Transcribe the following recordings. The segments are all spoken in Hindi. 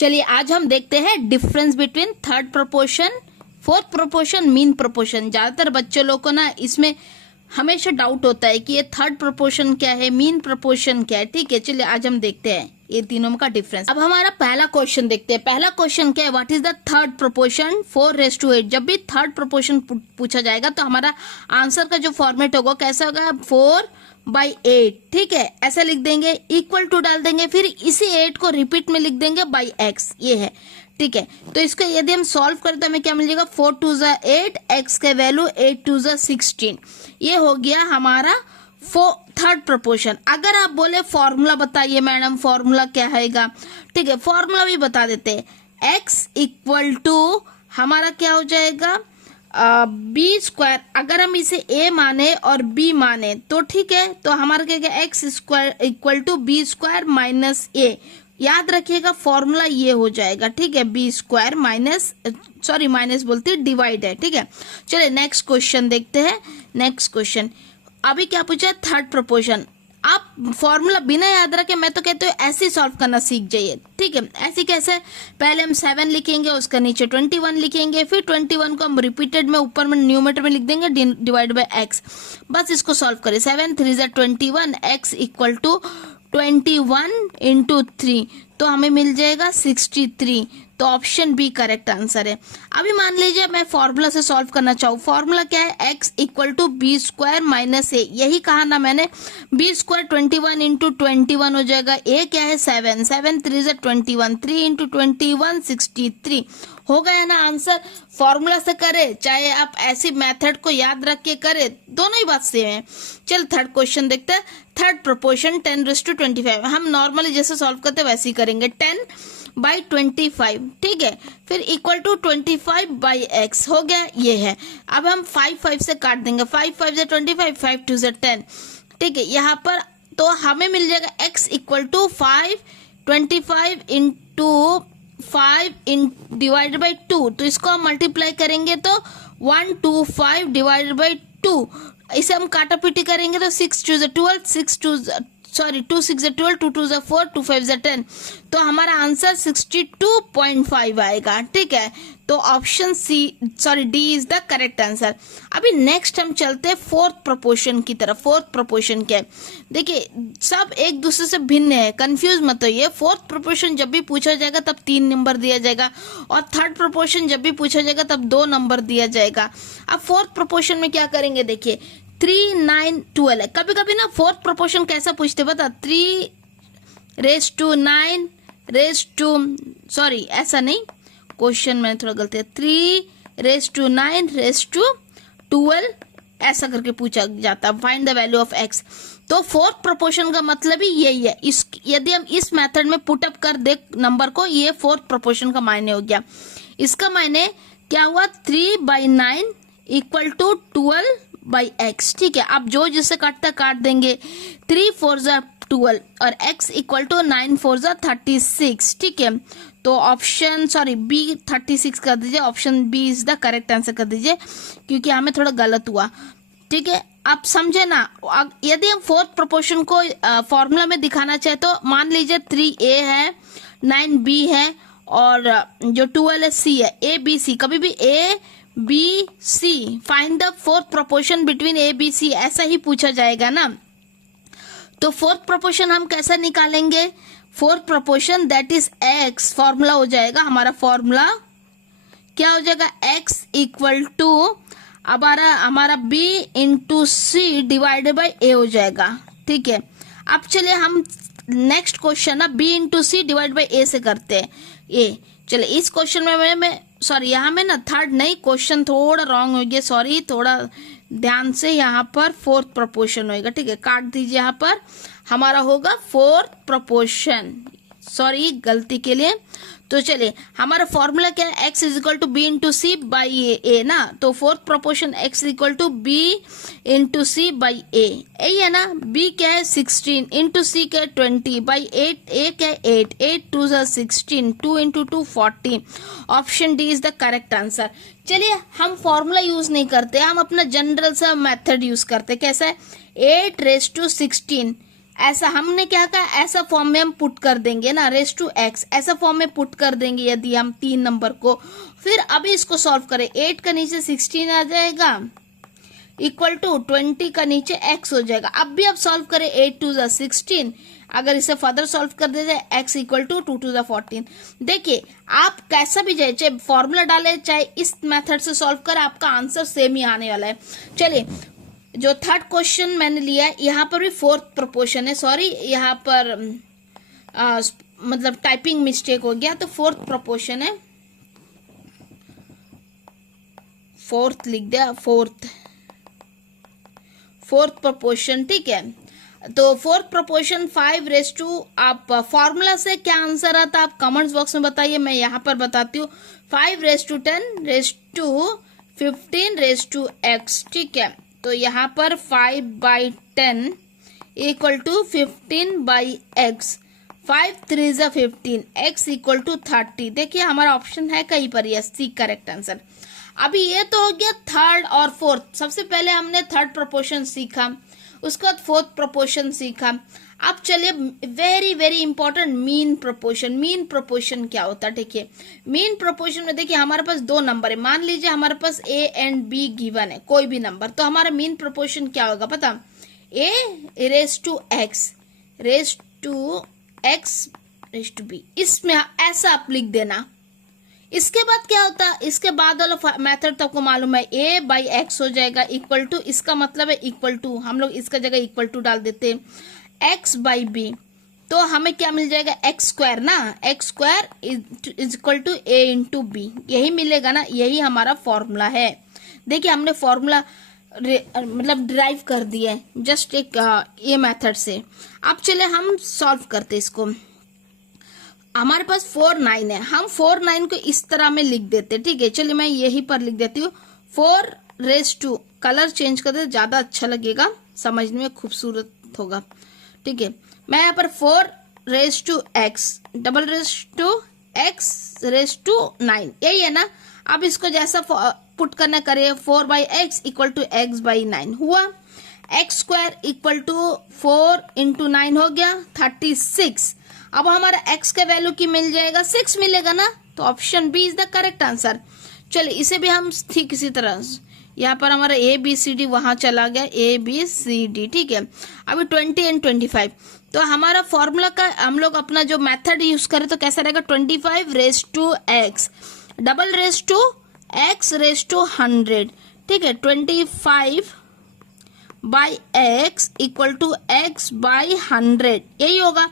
चलिए आज हम देखते हैं difference between third proportion, fourth proportion, mean proportion. ज्यादातर बच्चों लोग को ना इसमें हमेशा डाउट होता है कि ये थर्ड प्रोपोर्शन क्या है, मीन प्रोपोर्शन क्या है। ठीक है, चलिए आज हम देखते हैं ये तीनों का डिफरेंस। अब हमारा पहला क्वेश्चन देखते हैं। पहला क्वेश्चन क्या है, what is the third proportion 4:8। जब भी थर्ड प्रोपोर्शन पूछा जाएगा तो हमारा आंसर का जो फॉर्मेट होगा कैसा होगा, 4/8। ठीक है, ऐसा लिख देंगे, इक्वल टू डाल देंगे, फिर इसी 8 को रिपीट में लिख देंगे बाई एक्स। ये है, ठीक है। तो इसको यदि हम सॉल्व करें तो हमें क्या मिलेगा, 4×2 = 8, एक्स के वैल्यू 8×2 = 16। ये हो गया हमारा थर्ड प्रोपोर्शन। अगर आप बोले फॉर्मूला बताइए मैडम, फॉर्मूला क्या हैगा, ठीक है, फॉर्मूला भी बता देते हैं। एक्स इक्वल टू हमारा क्या हो जाएगा, b²। अगर हम इसे a माने और b माने तो ठीक है, तो हमारा क्या गया, x² equal to b² minus a। याद रखिएगा फॉर्मूला ये हो जाएगा, ठीक है, b² माइनस, सॉरी माइनस बोलती डिवाइड है। ठीक है, चलिए नेक्स्ट क्वेश्चन देखते हैं। नेक्स्ट क्वेश्चन अभी क्या पूछा है, थर्ड प्रोपोर्शन। आप फॉर्मूला बिना याद रखे, मैं तो कहते हो ऐसे ही सॉल्व करना सीख जाइए। ठीक है, ऐसे कैसे, पहले हम 7 लिखेंगे, उसका नीचे 21 लिखेंगे, फिर 21 को हम रिपीटेड में ऊपर में न्यूमरेटर में लिख देंगे डिवाइड बाय एक्स। बस इसको सॉल्व करें, 7×3 = 21, एक्स इक्वल टू 21 × 3, तो हमें मिल जाएगा 63। तो ऑप्शन बी करेक्ट आंसर है। अभी मान लीजिए मैं फॉर्मूला से सॉल्व करना चाहूँ, फॉर्मूला क्या है, x equal to b² minus a। यही कहा ना मैंने, b² 21 × 21 हो जाएगा, a क्या है 7, 7×3 = 21, 3 × 21 63। हो गया ना आंसर। फॉर्मूला से करे चाहे आप ऐसी मेथड को याद रख के करे, दोनों ही बात सेम है। चल थर्ड क्वेश्चन देखते हैं। Third proportion 10⁻25। हम नॉर्मली जैसे सॉल्व करते वैसे ही करेंगे, 10/25। ठीक है, फिर इक्वल टू 25/x हो गया, ये है। अब हम 5 से काट देंगे, 5 × 5 = 25, 5 × 2 = 10। ठीक है, यहाँ पर तो हमें मिल जाएगा x equal to 5/25 × 5 divide by 2। तो इसको हम मल्टीप्लाई करेंगे तो 125 डिवाइड बाई 2। इसे हम काटा पीटी करेंगे तो 6×2 = 12, 2 6 = 12, 2 2 = 4, 2 5 = 10। तो हमारा आंसर 62.5 आएगा। ठीक है, तो option D is the correct answer. अभी नेक्स्ट हम चलते हैं फोर्थ प्रोपोर्शन की तरफ। फोर्थ प्रोपोर्शन क्या है, देखिए सब एक दूसरे से भिन्न है, कंफ्यूज मत होइए। फोर्थ प्रोपोर्शन जब भी पूछा जाएगा तब 3 नंबर दिया जाएगा, और थर्ड प्रोपोर्शन जब भी पूछा जाएगा तब 2 नंबर दिया जाएगा। अब फोर्थ प्रोपोर्शन में क्या करेंगे, देखिए 3, 9, 12 है। कभी कभी ना फोर्थ प्रोपोर्शन कैसा पूछते बता, 3⁻9 सॉरी ऐसा नहीं, क्वेश्चन में थोड़ा गलती है, 3⁻9 ऐसा करके पूछा जाता, find the value of x। तो फोर्थ प्रोपोर्शन का मतलब ही यही है। यदि हम इस मेथड में पुट अप कर दे नंबर को, ये फोर्थ प्रोपोर्शन का मायने हो गया। इसका मायने क्या हुआ, 3/9 इक्वल टू 12/x। ठीक है, आप जो जिससे काटता काट देंगे, 3 4 = 12 और x इक्वल टू 9 4 = 36। ठीक है, तो ऑप्शन बी 36 कर दीजिए, option b is the correct answer कर दीजिए, क्योंकि हमें थोड़ा गलत हुआ। ठीक है, आप समझे ना। यदि हम फोर्थ प्रोपोर्शन को फॉर्मूला में दिखाना चाहे तो मान लीजिए 3a है, 9b है, और जो 12 है c है, a b c। कभी भी a b c, find the fourth proportion between a b c, ऐसा ही पूछा जाएगा ना। तो फोर्थ प्रोपोर्शन हम कैसा निकालेंगे, fourth proportion that is x, formula हो जाएगा हमारा, फॉर्मूला क्या हो जाएगा, x इक्वल टू हमारा b × c divided by a हो जाएगा। ठीक है, अब चलिए हम नेक्स्ट क्वेश्चन ना b × c divide by a से करते हैं। a चलिए इस क्वेश्चन में मैं यहाँ में ना थर्ड नहीं, क्वेश्चन थोड़ा रॉन्ग हो गया, सॉरी, थोड़ा ध्यान से। यहाँ पर फोर्थ प्रोपोर्शन होएगा। ठीक है, काट दीजिए, यहाँ पर हमारा होगा फोर्थ प्रोपोर्शन, सॉरी गलती के लिए। तो चलिए हमारा फॉर्मूला क्या है, x equal to b × c by a ना। तो fourth proportion x equal to b × c by a, यही है ना। b क्या है 16, × c क्या है 20, बाई 8, a क्या है 8, 8 2 = 16, 2 × 2 40। Option D is the correct answer. चलिए हम फॉर्मूला यूज नहीं करते, हम अपना जनरल सा मेथड यूज करते। कैसा है, 8⁻16 ऐसा हमने क्या कहा, ऐसा फॉर्म में हम पुट कर देंगे ना, रेस टू एक्स ऐसा फॉर्म में पुट कर देंगे यदि हम 3 नंबर को। फिर अभी इसको सॉल्व करें, 8 का नीचे 16 आ जाएगा इक्वल टू 20 का नीचे x हो जाएगा। अब भी आप सॉल्व करें, 8 2 16, अगर इसे फर्दर सॉल्व कर दे जाए x इक्वल टू 2 2 14। देखिए आप कैसा भी जाए, चाहे फॉर्मूला डाले चाहे इस मेथड से सॉल्व करें, आपका आंसर सेम ही आने वाला है। चलिए जो थर्ड क्वेश्चन मैंने लिया है, यहाँ पर भी फोर्थ प्रोपोर्शन है, सॉरी यहाँ पर मतलब टाइपिंग मिस्टेक हो गया, तो फोर्थ प्रोपोर्शन है, फोर्थ लिख दिया, फोर्थ प्रोपोर्शन, ठीक है। तो फोर्थ प्रोपोर्शन 5 रेस टू, आप फॉर्मूला से क्या आंसर आता आप कमेंट्स बॉक्स में बताइए, मैं यहाँ पर बताती हूँ। 5 ratio to 10 ratio to 15 ratio to x, ठीक है। तो यहाँ पर 5/10 equal to 15/x, 5 3 = 15, x equal to 30। देखिए हमारा ऑप्शन है कहीं पर, यस सी करेक्ट आंसर। अभी ये तो हो गया थर्ड और फोर्थ। सबसे पहले हमने थर्ड प्रोपोर्शन सीखा, उसके बाद फोर्थ प्रोपोर्शन सीखा। अब चलिए very very important mean proportion. Mean proportion क्या होता है, ठीक है। मीन प्रोपोर्शन में देखिए हमारे पास 2 नंबर है, मान लीजिए हमारे पास a एंड b गिवन है, कोई भी नंबर, तो हमारा मीन प्रोपोर्शन क्या होगा पता, a ratio to x ratio to b, इसमें ऐसा आप लिख देना। इसके बाद क्या होता है, इसके बाद वाला मेथड तो आपको मालूम है, a/x हो जाएगा इक्वल टू, इसका मतलब है इक्वल टू, हम लोग इसका जगह इक्वल टू डाल देते हैं, x/b, तो हमें क्या मिल जाएगा, x² ना, x² is equal to a into b, यही मिलेगा ना, यही हमारा फॉर्मूला है। देखिए हमने फॉर्मूला मतलब डिराइव कर दिया है जस्ट एक ये मेथड से। अब चले हम सॉल्व करते इसको। हमारे पास 4 9 है, हम 4 9 को इस तरह में लिख देते, ठीक है। चलिए मैं यही पर लिख देती हूँ, 4 रेस टू, कलर चेंज कर दे ज्यादा अच्छा लगेगा, समझने में खूबसूरत होगा, ठीक है। मैं यहाँ पर 4 ratio to x double ratio to x ratio to 9, यही है ना। अब इसको जैसा पुट करना करे, 4/x इक्वल टू x/9 हुआ, x² इक्वल टू 4 इंटू 9 हो गया 36। अब हमारा x के वैल्यू की मिल जाएगा 6 मिलेगा ना, तो option b is the correct answer. चलिए इसे भी हम ठीक इसी तरह, यहाँ पर हमारा ABCD वहां चला गया, ABCD, ठीक है। अभी 20 एंड 25, तो हमारा फॉर्मूला का हम लोग अपना जो मेथड यूज करें तो कैसा रहेगा, 25 ratio to x double ratio to x ratio to 100, ठीक है। 25/x इक्वल टू x/100, यही होगा।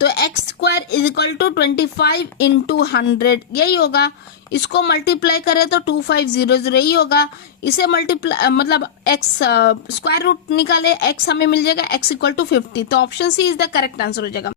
तो x² is equal to 25 into 100, यही होगा। इसको मल्टीप्लाई करें तो 2500 यही होगा। इसे मल्टीप्लाई मतलब x स्क्वायर रूट निकाले, x हमें मिल जाएगा x इक्वल टू 50, तो option c is the correct answer हो जाएगा।